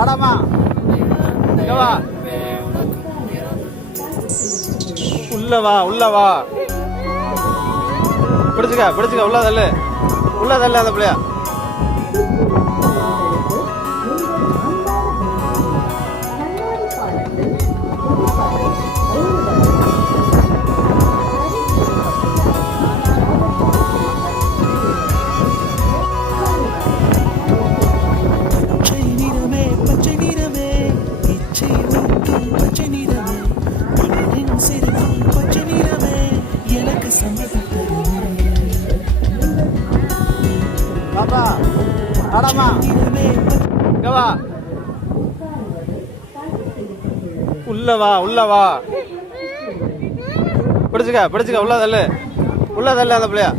ஆடாமா வா, உள்ள வா, உள்ள வா, பிடிச்சுக்க உள்ள தள்ளு அந்த பிள்ளையா. பாப்பா ஆடாமா வா, உள்ள வா, பிடிச்சுக்க உள்ள தள்ளு அந்த பிள்ளையா.